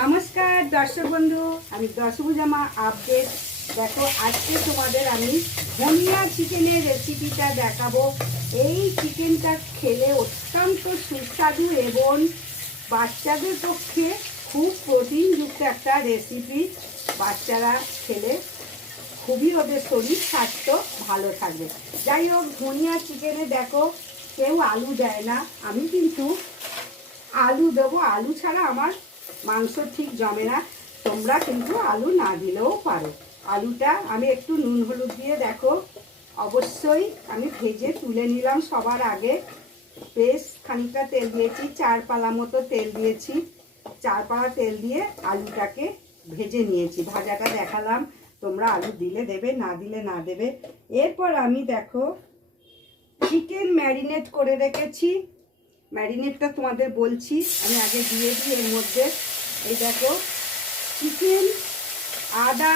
নমস্কার দর্শক বন্ধু, আমি দশভুজামা আপডেট। দেখো, আজকে তোমাদের আমি ধনিয়া চিকেনের রেসিপিটা দেখাবো। এই চিকেনটা খেলে অত্যন্ত সুস্বাদু এবং বাচ্চাদের পক্ষে খুব প্রোটিনযুক্ত একটা রেসিপি। বাচ্চারা খেলে খুবই ওদের শরীর স্বাস্থ্য ভালো থাকবে। যাই হোক, ধনিয়া চিকেনে দেখো কেউ আলু দেয় না, আমি কিন্তু আলু দেবো। আলু ছাড়া আমার মাংস ঠিক জমে না। তোমরা কিন্তু আলু না দিলেও পারো। আলুটা আমি একটু নুন হলুদ দিয়ে দেখো অবশ্যই আমি ভেজে তুলে নিলাম। সবার আগে বেশ খানিকটা তেল দিয়েছি, 4 পালা মতো তেল দিয়েছি। 4 পালা তেল দিয়ে আলুটাকে ভেজে নিয়েছি। ভাজাটা দেখালাম, তোমরা আলু দিলে দেবে, না দিলে না দেবে। এরপর আমি দেখো চিকেন ম্যারিনেট করে রেখেছি। ম্যারিনেটটা তোমাদের বলছি, আমি আগে দিয়ে দিই এর মধ্যে। এই দেখো চিকেন, আদা,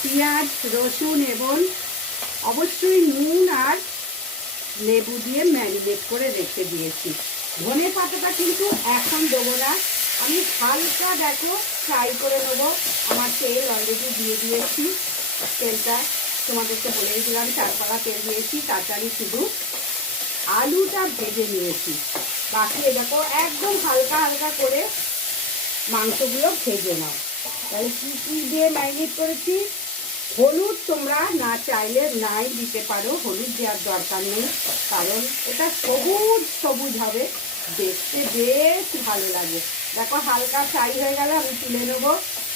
পেঁয়াজ, রসুন এবং অবশ্যই নুন আর লেবু দিয়ে ম্যারিনেট করে রেখে দিয়েছি। ধনে পাতাটা কিন্তু এখন দেবো না, আমি হালকা দেখো ফ্রাই করে নেবো। আমার তেল অলরেডি দিয়ে দিয়েছি। তেলটা তোমাদেরকে বলেই দিলাম, 4 পালা তেল দিয়েছি। তাতে আমি শুধু আলুটা ভেজে নিয়েছি। বাকি দেখো একদম হালকা হালকা করে মাংসগুলো ভেজে নাও। তাহলে কী কী দিয়ে ম্যারিনেট করেছি? হলুদ তোমরা না চাইলে নাই দিতে পারো, হলুদ দেওয়ার দরকার নেই, কারণ এটা সবুজ সবুজ হবে, দেখতে বেশ ভালো লাগে। দেখো হালকা ফ্রাই হয়ে গেলে আমি তুলে নেবো।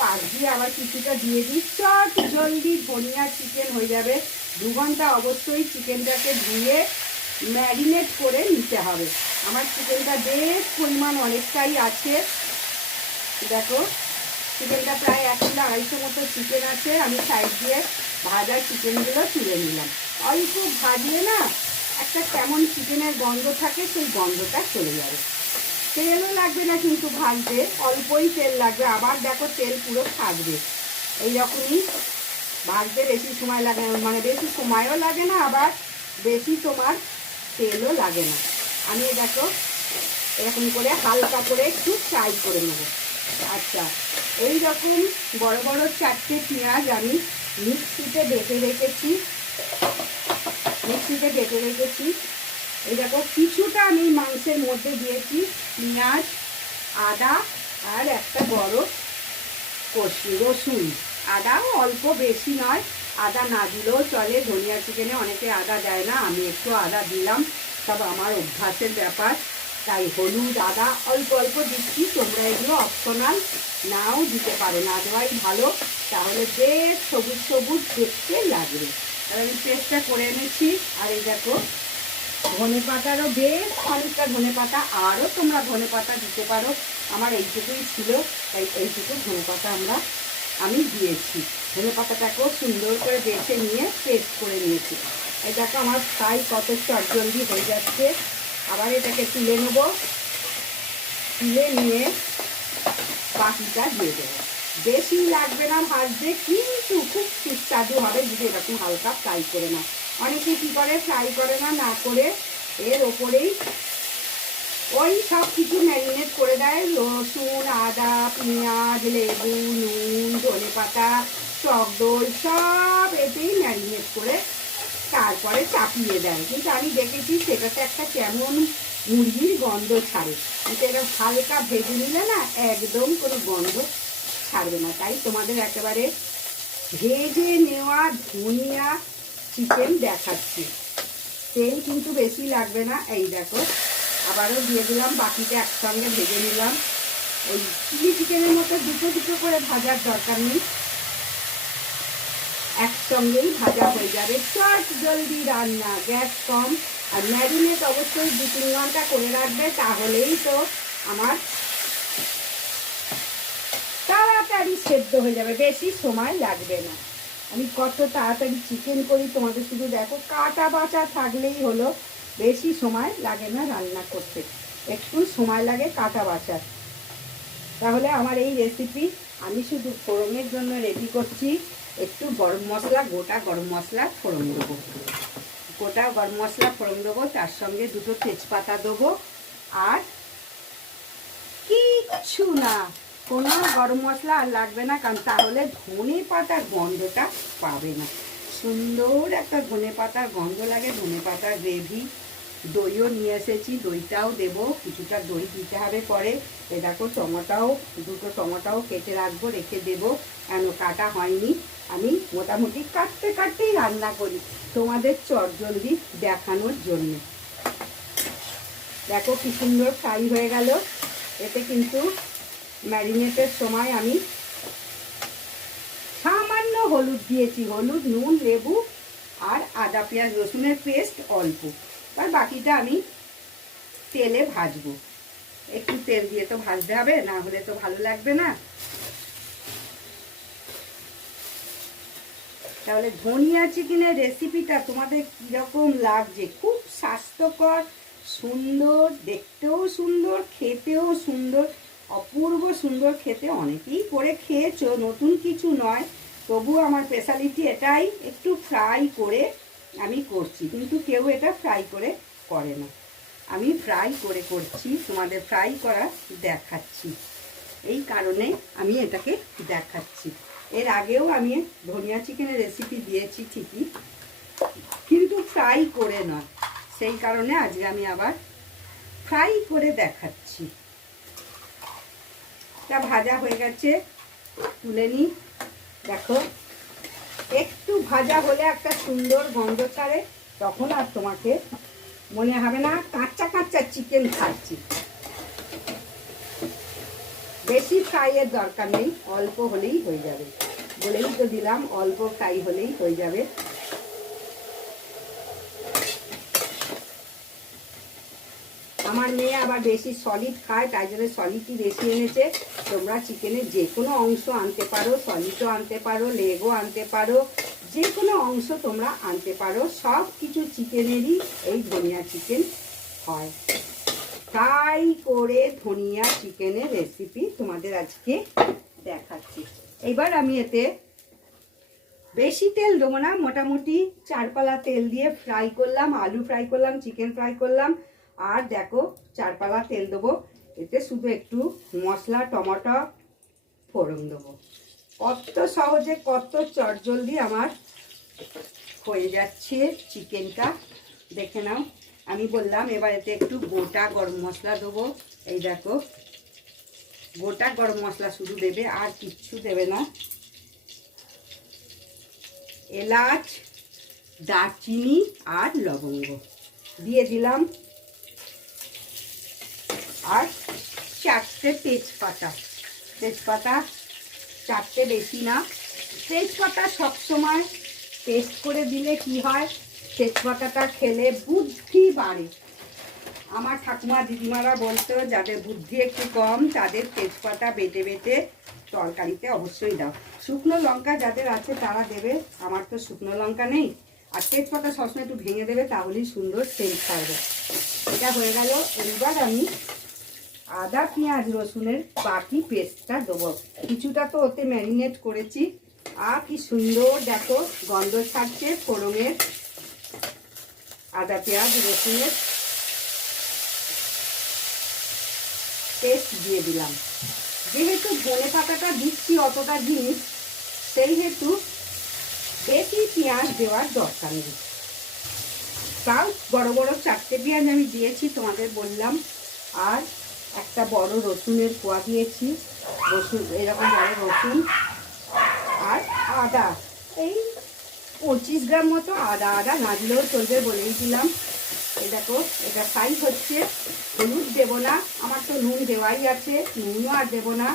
পাশ দিয়ে আবার কিছুটা দিয়ে দিই, চট জলদি ধনিয়া চিকেন হয়ে যাবে। 2 ঘন্টা অবশ্যই চিকেনটাকে ধুয়ে ম্যারিনেট করে নিতে হবে। আমার চিকেনটা বেশ পরিমাণ অনেকটাই আছে। দেখো চিকেনটা প্রায় 1 কিলো 250 মতো চিকেন আছে। আমি সাইড দিয়ে ভাজা চিকেনগুলো তুলে নিলাম। অল্প ভাজলে না একটা কেমন চিকেনের গন্ধ থাকে, সেই গন্ধটা চলে যাবে। তেলও লাগবে না কিন্তু ভাজতে, অল্পই তেল লাগবে। আবার দেখো তেল পুরো থাকবে। এইরকমই ভাজতে বেশি সময় লাগে না, মানে বেশি সময়ও লাগে না, আবার বেশি তোমার তেলও লাগে না। আমি দেখো এরকম করে হালকা করে একটু ফ্রাই করে নেব। আচ্ছা, এই রকম বড় বড় 4টে পেঁয়াজ আমি মিক্সিতে বেটে রেখেছি। এই দেখো কিছুটা আমি মাংসের মধ্যে দিয়েছি পেঁয়াজ, আদা আর একটা বড় কষি রসুন। আদাও অল্প, বেশি নয়। আদা না দিলেও চলে, ধনিয়া চিকেনে অনেকে আদা দেয় না, আমি একটু আদা দিলাম। সব আমার অভ্যাসের ব্যাপার, তাই হলুদ আদা অল্প অল্প দিচ্ছি। তোমরা এগুলো অপশনাল, নাও দিতে পারো, না দেওয়াই ভালো। তাহলে বেশ সবুজ সবুজ দেখতে লাগবে। আর আমি পেস্টটা করে এনেছি। আর এই দেখো ধনে পাতারও বেশ খানিকটা ধনে পাতা, আরও তোমরা ধনে পাতা দিতে পারো। আমার এইটুকুই ছিল, তাই এইটুকু ধনে পাতা আমি দিয়েছি। ধনে পাতাটাকেও সুন্দর করে বেছে নিয়ে পেস্ট করে নিয়েছি। এই দেখো আমার ফ্রাই কত চটজলদি হয়ে যাচ্ছে। আবার এটাকে তুলে নেবো, তুলে নিয়ে বাকিটা দিয়ে দেবো। বেশি লাগবে না ভাজতে, কিন্তু খুব সুস্বাদু হবে যদি এরকম হালকা ফ্রাই করে নাও। অনেকে কী করে, ফ্রাই করে না, না করে এর ওপরেই ওই সব কিছু ম্যারিনেট করে দেয়। রসুন, আদা, পেঁয়াজ, লেবু, নুন, ধনে পাতা, টক দই সব এতেই ম্যারিনেট করে তারপরে চাপিয়ে দেয়। কিন্তু আমি দেখেছি সেটাতে একটা কেমন মুরগির গন্ধ ছাড়ে। কিন্তু এটা হালকা ভেজে নিলে না একদম কোনো গন্ধ ছাড়বে না। তাই তোমাদের একেবারে ভেজে নেওয়া ধনিয়া চিকেন দেখাচ্ছি। তেল কিন্তু বেশি লাগবে না। এই দেখো আবারও দিয়ে দিলাম, বাকিটা একসঙ্গে ভেজে নিলাম। ওই চিলি চিকেনের মতো দুটো দুটো করে ভাজার দরকার নেই, একসঙ্গেই ভাজা হয়ে যাবে। চট জলদি রান্না, গ্যাস কম। আর ম্যারিনেট অবশ্যই 2-3 ঘন্টা করে রাখবে, তাহলেই তো আমার তাড়াতাড়ি সেদ্ধ হয়ে যাবে, বেশি সময় লাগবে না। আমি কত তাড়াতাড়ি চিকেন করি তোমাদের শুধু দেখো, কাটা বাছা থাকলেই হলো, বেশি সময় লাগে না রান্না করতে, একটু সময় লাগে কাটা বাছার। তাহলে আমার এই রেসিপি আমি শুধু ফোড়নের জন্য রেডি করছি। একটু গরম মশলা, গোটা গরম মশলা ফোড়ন দেবো, গোটা গরম মশলা ফোড়ন দেবো, তার সঙ্গে 2টো তেজপাতা দেবো। আর কিচ্ছু না, কোনো গরম মশলা আর লাগবে না, কারণ তাহলে ধনে পাতার গন্ধটা পাবে না। সুন্দর একটা ধনে পাতার গন্ধ লাগে, ধনে পাতার গ্রেভি। দইও নিয়ে এসেছি, দইটাও দেবো, কিছুটা দই দিতে হবে পরে। এ দেখো টমেটোও, দুটো টমেটোও কেটে রাখবো, রেখে দেবো, কেন কাটা হয়নি। আমি মোটামুটি কাটতে কাটতেই রান্না করি তোমাদের চটজলদি দেখানোর জন্য। দেখো কি সুন্দর ফ্রাই হয়ে গেল। এতে কিন্তু ম্যারিনেটের সময় আমি সামান্য হলুদ দিয়েছি, হলুদ, নুন, লেবু আর আদা পেঁয়াজ রসুনের পেস্ট অল্প। আর বাকিটা আমি তেলে ভাজবো। একটু তেল দিয়ে তো ভাজতে হবে, না হলে তো ভালো লাগবে না। তাহলে ধনিয়া চিকেনের রেসিপিটা তোমাদের কীরকম লাগছে? খুব স্বাস্থ্যকর, সুন্দর, দেখতেও সুন্দর, খেতেও সুন্দর, অপূর্ব সুন্দর খেতে। অনেকেই করে খেয়েছো, নতুন কিছু নয়। তবু আমার স্পেশালিটি এটাই, একটু ফ্রাই করে আমি করছি, কিন্তু কেউ এটা ফ্রাই করে করে না। আমি ফ্রাই করে করছি, তোমাদের ফ্রাই করা দেখাচ্ছি। এই কারণে আমি এটাকে দেখাচ্ছি। এর আগেও আমি ধনিয়া চিকেনের রেসিপি দিয়েছি ঠিকই, কিন্তু ফ্রাই করে নয়। সেই কারণে আজকে আমি আবার ফ্রাই করে দেখাচ্ছি। এটা ভাজা হয়ে গেছে, তুলে নিই। দেখো একটু ভাজা হলে একটা সুন্দর গন্ধ ছাড়ে, তখন আর তোমাকে মনে হবে না কাঁচা কাঁচা চিকেন খাচ্ছি। বেশি ফ্রাইয়ের দরকার নেই, অল্প হলেই হয়ে যাবে। বলেই তো দিলাম, অল্প ফ্রাই হলেই হয়ে যাবে। আমার মেয়ে আবার বেশি সলিড খায়, তাই জন্য সলিডই বেশি এনেছে। তোমরা চিকেনের যে কোনো অংশ আনতে পারো, সলিডও আনতে পারো, লেগও আনতে পারো, যে কোনো অংশ তোমরা আনতে পারো। সব কিছু চিকেনেরই এই ধনিয়া চিকেন হয়। ফ্রাই করে ধনিয়া চিকেনের রেসিপি তোমাদের আজকে দেখাচ্ছি। এবার আমি এতে বেশি তেল দেবো না, মোটামুটি 4 পালা তেল দিয়ে ফ্রাই করলাম। আলু ফ্রাই করলাম, চিকেন ফ্রাই করলাম, আর দেখো 4 পালা তেল দেবো। এতে শুধু একটু মশলা, টমেটো ফোড়ন দেবো। কত সহজে, কত চটজলদি আমার হয়ে যাচ্ছে চিকেনটা, দেখে নাও। আমি বললাম এবার এতে একটু গোটা গরম মশলা দেবো। এই দেখো, গোটা গরম মশলা শুধু দেবে, আর কিচ্ছু দেবে না। এলাচ, দারচিনি আর লবঙ্গ দিয়ে দিলাম, আর 4টে তেজপাতা। তেজপাতা 4টে, বেশি না। তেজপাতা সবসময় পেস্ট করে দিলে কি হয়, তেজপাতাটা খেলে বুদ্ধি বাড়ে। আমার ঠাকুমা দিদিমারা বলতো, যাদের বুদ্ধি একটু কম তাদের তেজপাতা বেটে বেটে তরকারিতে অবশ্যই দাও। শুকনো লঙ্কা যাদের আছে তারা দেবে, আমার তো শুকনো লঙ্কা নেই। আর তেজপাতা সবসময় একটু ভেঙে দেবে, তাহলেই সুন্দর সেন্ট ছাড়বে। এটা হয়ে গেল। এবার আমি আদা পেঁয়াজ রসুনের বাকি পেস্টটা দেবো। কিছুটা তো ওতে ম্যারিনেট করেছি। আর কি সুন্দর দেখো গন্ধ ছাড়ছে ফোড়নের। আদা পেঁয়াজ রসুনের পেস্ট দিয়ে দিলাম। যেহেতু ধনে পাতাটা দিচ্ছি অতটা জিনিস, সেই হেতু বেশি পেঁয়াজ দেওয়ার দরকার নেই। তাও বড় বড় 4টে পেঁয়াজ আমি দিয়েছি, তোমাদের বললাম। আর একটা বড় রসুনের কোয়া দিয়েছি, রসুন এরকম বড় রসুন। আর আদা এই 25 গ্রাম মতো আদা। আদা না দিলেও চলবে, বলেই দিলাম। এই দেখো এটা ফ্রাই হচ্ছে। হলুদ দেবো না, আমার তো নুন দেওয়াই আছে, নুনও আর দেবো না।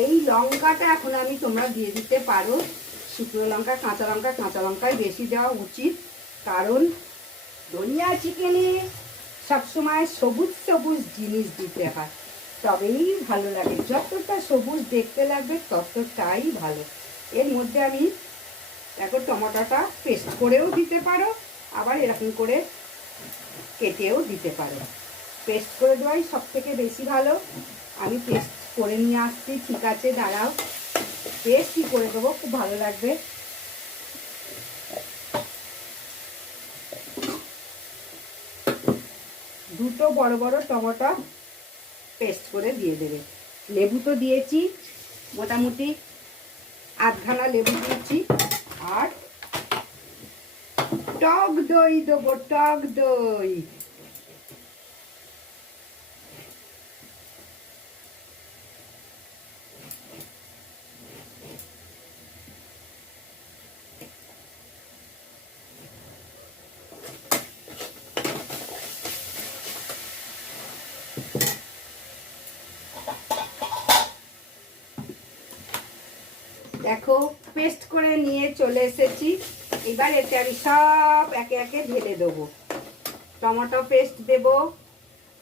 এই লঙ্কাটা এখন আমি তোমরা দিয়ে দিতে পারো, শুকনো লঙ্কা, কাঁচা লঙ্কাই বেশি দেওয়া উচিত। কারণ ধনিয়া চিকেনে সবসময় সবুজ সবুজ জিনিস দিতে হয়, তবেই ভালো লাগে। যতটা সবুজ দেখতে লাগবে ততটাই ভালো। এর মধ্যে আমি দেখো টমেটোটা পেস্ট করেও দিতে পারো, আবার এরকম করে কেটেও দিতে পারো। পেস্ট করে দেওয়াই সব থেকে বেশি ভালো। আমি পেস্ট করে নিয়ে আসছি, ঠিক আছে দাঁড়াও, পেস্টই করে দেবো, খুব ভালো লাগবে। দুটো বড় বড় টমেটো পেস্ট করে দিয়ে দেবে। লেবু তো দিয়েছি, মোটামুটি আধখানা লেবু দিয়েছি। আর টক দই দেবো, টক দই। দেখো পেস্ট করে নিয়ে চলে এসেছি। এবার এতে আমি সব একে একে ঢেলে দেবো। টমেটো পেস্ট দেব,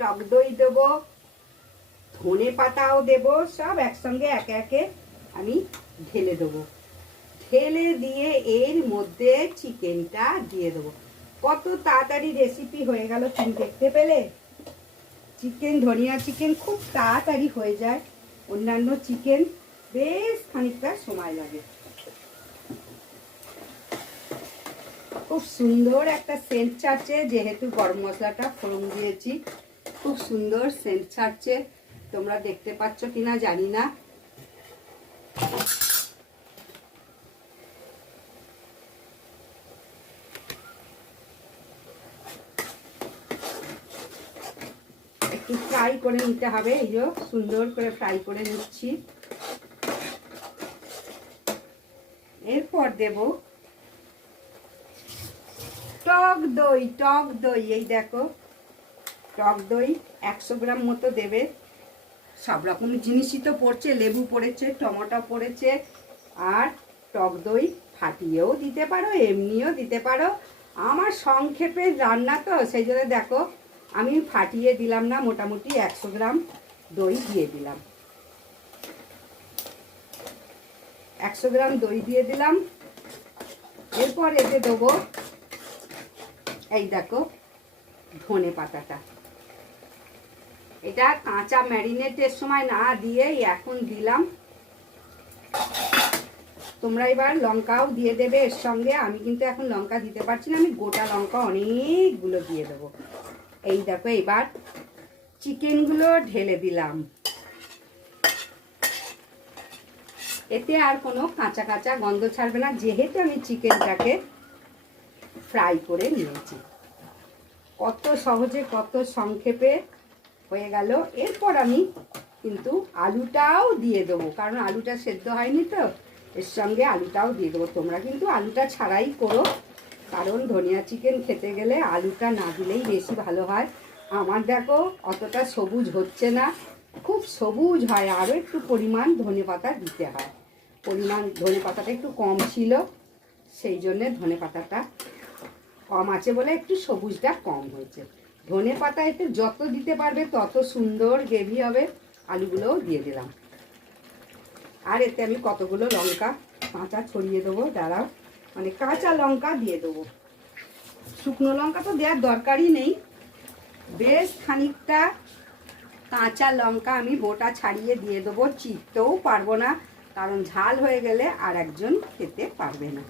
টক দই দেব, ধনে পাতাও দেব, সব একসঙ্গে একে একে আমি ঢেলে দেবো। ঢেলে দিয়ে এর মধ্যে চিকেনটা দিয়ে দেবো। কত তাড়াতাড়ি রেসিপি হয়ে গেল তুমি দেখতে পেলে। চিকেন, ধনিয়া চিকেন খুব তাড়াতাড়ি হয়ে যায়, অন্যান্য চিকেন বেশ খানিকটা সময় লাগে। খুব সুন্দর একটা সেন্ট ছাড়ছে, যেহেতু গরম মশলাটা ফোড়ন দিয়েছি, খুব সুন্দর সেন্ট ছাড়ছে। তোমরা দেখতে পাচ্ছ কিনা জানি না। একটু ফ্রাই করে নিতে হবে, এই যে সুন্দর করে ফ্রাই করে নিচ্ছি। এরপর দেব টক দই, টক দই। এই দেখো টক দই 100 গ্রাম মতো দেবে। সব রকম জিনিসই তো পড়ছে, লেবু পড়েছে, টমেটো পড়েছে, আর টক দই ফাটিয়েও দিতে পারো, এমনিও দিতে পারো। আমার সংক্ষেপে রান্না তো, সেই জন্য দেখো আমি ফাটিয়ে দিলাম না, মোটামুটি 100 গ্রাম দই দিয়ে দিলাম। 100 গ্রাম দই দিয়ে দিলাম। এরপর এতে দেবো, এই দেখো ধনে পাতাটা। এটা কাঁচা ম্যারিনেটের সময় না দিয়েই এখন দিলাম। তোমরা এবার লঙ্কাও দিয়ে দেবে এর সঙ্গে। আমি কিন্তু এখন লঙ্কা দিতে পারছি না, আমি গোটা লঙ্কা অনেকগুলো দিয়ে দেবো। এই দেখো এবার চিকেনগুলো ঢেলে দিলাম। এতে আর কোনো কাঁচা কাঁচা গন্ধ ছাড়বে না, যেহেতু আমি চিকেনটাকে ফ্রাই করে নিয়েছি। কত সহজে, কত সংক্ষেপে হয়ে গেল। এরপর আমি কিন্তু আলুটাও দিয়ে দেবো, কারণ আলুটা সেদ্ধ হয়নি তো, এর সঙ্গে আলুটাও দিয়ে দেবো। তোমরা কিন্তু আলুটা ছাড়াই করো, কারণ ধনিয়া চিকেন খেতে গেলে আলুটা না দিলেই বেশি ভালো হয়। আমার দেখো অতটা সবুজ হচ্ছে না, খুব সবুজ হয়, আরও একটু পরিমাণ ধনে পাতা দিতে হয়। পরিমাণ ধনে পাতাটা একটু কম ছিল, সেই জন্যে ধনে পাতাটা কম আছে বলে একটু সবুজটা কম হয়েছে। ধনে পাতা একটু যত দিতে পারবে তত সুন্দর গ্রেভি হবে। আলুগুলোও দিয়ে দিলাম। আর এতে আমি কতগুলো লঙ্কা কাঁচা ছড়িয়ে দেবো, দাঁড়াও, মানে কাঁচা লঙ্কা দিয়ে দেবো। শুকনো লঙ্কা তো দেওয়ার দরকারই নেই। বেশ খানিকটা কাঁচা লঙ্কা আমি গোটা ছাড়িয়ে দিয়ে দেবো। চিড়তেও পারবো না, কারণ ঝাল হয়ে গেলে আর একজন খেতে পারবে না।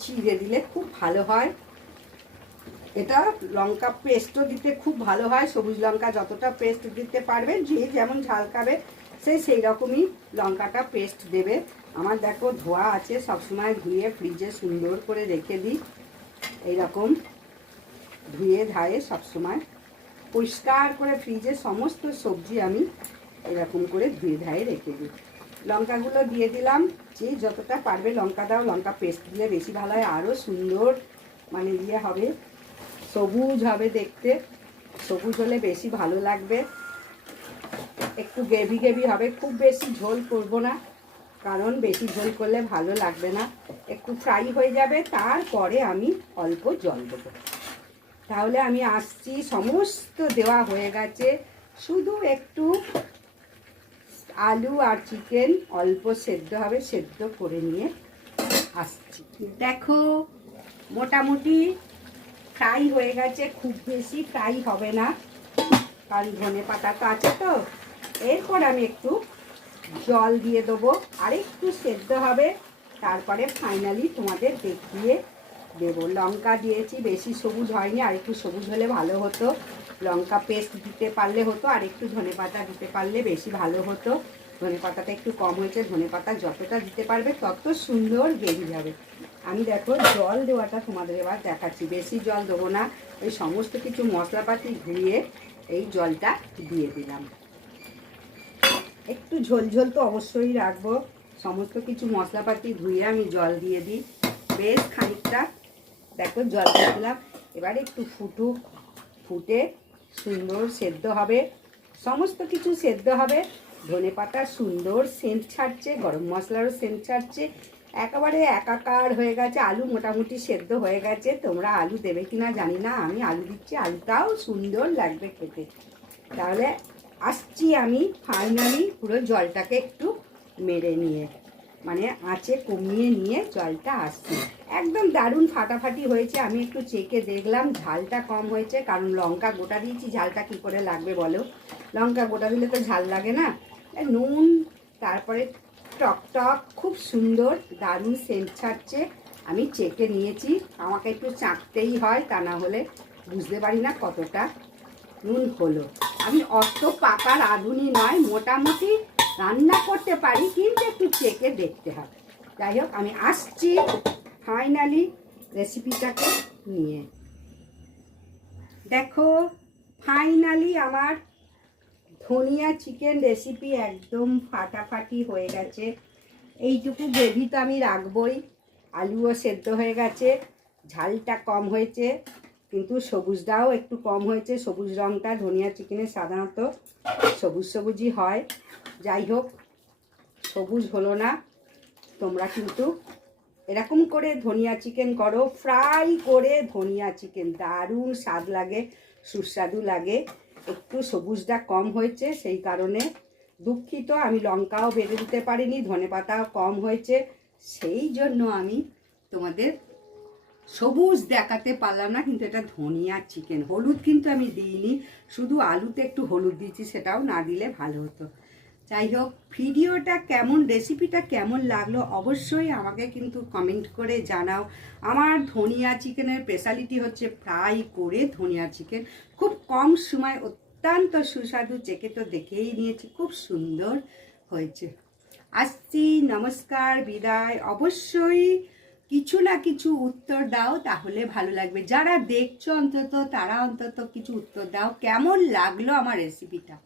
চিড়ে দিলে খুব ভালো হয়। এটা লঙ্কা পেস্টও দিতে খুব ভালো হয়। সবুজ লঙ্কা যতটা পেস্ট দিতে পারবে, যে যেমন ঝাল খাবে সেই রকমই লঙ্কাটা পেস্ট দেবে। আমার দেখো ধোয়া আছে, সবসময় ধুয়ে ফ্রিজে সুন্দর করে রেখে দিই। এইরকম ধুয়ে ধায়ে সবসময় পরিষ্কার করে ফ্রিজে সমস্ত সবজি আমি এরকম করে ধুয়ে ধায়ে রেখে দিই। লঙ্কাগুলো দিয়ে দিলাম। যে যতটা পারবে লঙ্কা দাও, লঙ্কা পেস্ট দিলে বেশি ভালো হয়, আরও সুন্দর মানে ইয়ে হবে, সবুজ হবে দেখতে। সবুজ হলে বেশি ভালো লাগবে। একটু গ্রেভি গ্রেভি হবে, খুব বেশি ঝোল করব না, কারণ বেশি ঝোল করলে ভালো লাগবে না। একটু ফ্রাই হয়ে যাবে, তারপরে আমি অল্প জল দেবো। তাহলে আমি আসছি, সমস্ত দেওয়া হয়ে গেছে, শুধু একটু আলু আর চিকেন অল্প সেদ্ধ হবে, সেদ্ধ করে নিয়ে আসছি। দেখো মোটামুটি ফ্রাই হয়ে গেছে, খুব বেশি ফ্রাই হবে না, কারণ ধনে পাতা তো আছে তো। এরপর আমি একটু জল দিয়ে দেবো, আর একটু সেদ্ধ হবে, তারপরে ফাইনালি তোমাদের দেখিয়ে দেবো। লঙ্কা দিয়েছি, বেশি সবুজ হয়নি, আর একটু সবুজ হলে ভালো হতো। লঙ্কা পেস্ট দিতে পারলে হতো, আর একটু ধনেপাতা দিতে পারলে বেশি ভালো হতো। ধনেপাতাটা একটু কম হয়েছে, ধনেপাতা যতটা দিতে পারবে তত সুন্দর বেরিয়ে যাবে। আমি দেখো জল দেওয়াটা তোমাদের এবার দেখাচ্ছি, বেশি জল দেবো না, ওই সমস্ত কিছু মশলাপাতি ধুয়ে এই জলটা দিয়ে দিলাম। একটু ঝোলঝোল তো অবশ্যই রাখবো, সমস্ত কিছু মশলাপাতি ধুয়ে আমি জল দিয়ে দিই, বেশ খানিকটা দেখো জল দিয়ে দিলাম। এবার একটু ফুটুক, ফুটে সুন্দর সেদ্ধ হবে, সমস্ত কিছু সেদ্ধ হবে, ধনেপাতা সুন্দর সেন্ট ছাড়ছে, গরম মশলারও সেন্ট ছাড়ছে, একেবারে একাকার হয়ে গেছে। আলু মোটামুটি সেদ্ধ হয়ে গেছে, তোমরা আলু দেবে কিনা জানি না, আমি আলু দিচ্ছি, আলুটাও সুন্দর লাগবে খেতে। তাহলে আসছি আমি ফাইনালি পুরো জলটাকে একটু মেরে নিয়ে, মানে আঁচে কমিয়ে নিয়ে জলটা আসছে, একদম দারুণ ফাটাফাটি হয়েছে। আমি একটু চেখে দেখলাম ঝালটা কম হয়েছে, কারণ লঙ্কা গোটা দিয়েছি, ঝালটা কি করে লাগবে বলো, লঙ্কা গোটা দিলে তো ঝাল লাগে না। নুন, তারপরে টক টক খুব সুন্দর দারুণ সেন্ট ছাড়ছে। আমি চেখে নিয়েছি, আমাকে একটু চাখতেই হয়, তা না হলে বুঝতে পারি না কতটা নুন হলো। আমি অত পাকা রাঁধুনি নয়, মোটামুটি রান্না করতে পারি, কিন্তু একটু চেখে দেখতে হবে। যাই হোক, আমি আসছি ফাইনালি রেসিপিটাকে নিয়ে। দেখো ফাইনালি আমার ধনিয়া চিকেন রেসিপি একদম ফাটাফাটি হয়ে গেছে। এইটুকু গ্রেভি তো আমি রাখবই, আলুও সেদ্ধ হয়ে গেছে, ঝালটা কম হয়েছে, কিন্তু সবুজটাও একটু কম হয়েছে। সবুজ রঙটা ধনিয়া চিকেনে সাধারণত সবুজ সবুজই হয়, যাই হোক সবুজ হলো না। তোমরা কিন্তু এরকম করে ধনিয়া চিকেন করো, ফ্রাই করে ধনিয়া চিকেন দারুণ স্বাদ লাগে, সুস্বাদু লাগে। একটু সবুজটা কম হয়েছে, সেই কারণে দুঃখিত, আমি লঙ্কাও বেটে দিতে পারিনি, ধনেপাতাও কম হয়েছে, সেই জন্য আমি তোমাদের সবুজ দেখাতে পারলাম না। কিন্তু এটা ধনিয়া চিকেন, হলুদ কিন্তু আমি দিইনি, শুধু আলুতে একটু হলুদ দিয়েছি, সেটাও না দিলে ভালো হতো। যাই হোক, ভিডিওটা কেমন, রেসিপিটা কেমন লাগলো অবশ্যই আমাকে কিন্তু কমেন্ট করে জানাও। আমার ধনিয়া চিকেনের স্পেশালিটি হচ্ছে ফ্রাই করে ধনিয়া চিকেন, খুব কম সময় অত্যন্ত সুস্বাদু, চেকে তো দেখেই নিয়েছি, খুব সুন্দর হয়েছে। আসছি, নমস্কার, বিদায়। অবশ্যই কিছু না কিছু উত্তর দাও, তাহলে ভালো লাগবে। যারা দেখছো অন্তত তারা অন্তত কিছু উত্তর দাও, কেমন লাগলো আমার রেসিপিটা।